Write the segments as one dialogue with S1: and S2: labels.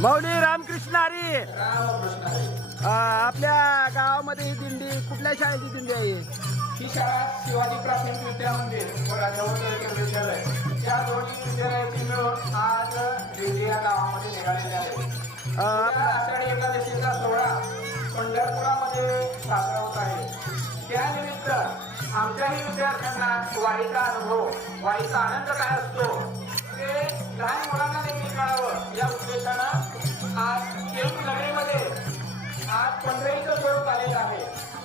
S1: मौली रामकृष्ण हरी. आपल्या गावामध्ये ही दिंडी कुठल्या शाळेची दिंडी आहे?
S2: ही शाळा शिवाजी प्राथमिक विद्या मंदिर व राजावर विद्यालय. या दोन्ही विद्यालयाची मिळून आज दिंडी या गावामध्ये निघालेली आहे.
S1: अ,
S2: उद्या आषाढी एकादशीचा सोहळा पंढरपुरामध्ये साजरा होत आहे. त्यानिमित्त आमच्याही विद्यार्थ्यांना वारीचा अनुभव वारीचा आनंद काय असतो?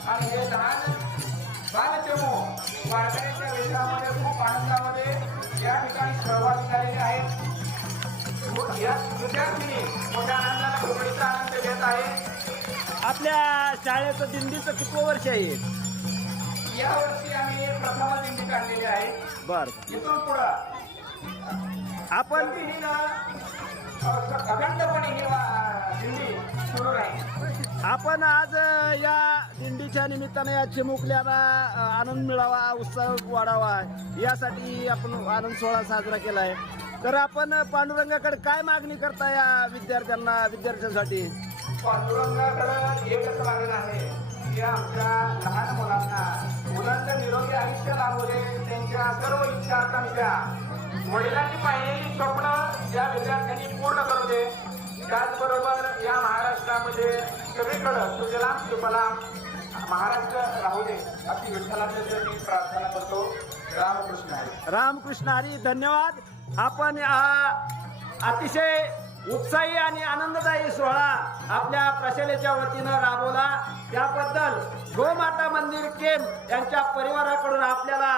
S2: आणि हे लहान बालचमू वारकऱ्यांच्या वेशामध्ये खूप आनंदामध्ये या ठिकाणी सहभागी झालेले आहेत. या विद्यार्थिनी मोठ्या आनंदाने कोकणीचा आनंद घेत आहे.
S1: आपल्या शाळेचं दिंडीचं कितवं वर्ष आहे?
S2: या वर्षी आम्ही प्रथम दिंडी काढलेली आहे.
S1: बर.
S2: इथून पुढं.
S1: आपण
S2: अखंडपणे ही दिंडी सुरू राहील.
S1: आपण आज या दिंडीच्या निमित्ताने या चिमुकल्याला आनंद मिळावा उत्साह वाढावा यासाठी आपण आनंद सोहळा साजरा केला आहे तर आपण पांडुरंगाकडे काय मागणी करता या विद्यार्थ्यांना विद्यार्थ्यांसाठी?
S2: पांडुरंगाकडे एकच मागणी आहे की आमच्या लहान मुलांना मुलांचं निरोगी आयुष्य लाभवले त्यांच्या सर्व इच्छा आकांक्षा. वडिलांनी पाहिलेली स्वप्न या विद्यार्थ्यांनी पूर्ण करू दे. त्याचबरोबर या महाराष्ट्रामध्ये सगळीकडं सुजलाम सुफलाम महाराष्ट्र राहू दे अशी विठ्ठलाच्या चरणी प्रार्थना करतो. रामकृष्ण हरी.
S1: रामकृष्ण हरी धन्यवाद. आपण अतिशय उत्साही आणि आनंददायी सोहळा आपल्या प्रशालेच्या वतीनं राबवला. त्याबद्दल गोमाता मंदिर केम यांच्या परिवाराकडून आपल्याला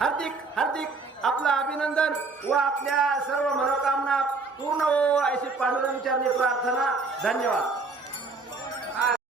S1: हार्दिक हार्दिक आपलं अभिनंदन व आपल्या सर्व मनोकामना पूर्ण हो अशी पांडुरंगच्या प्रार्थना. धन्यवाद.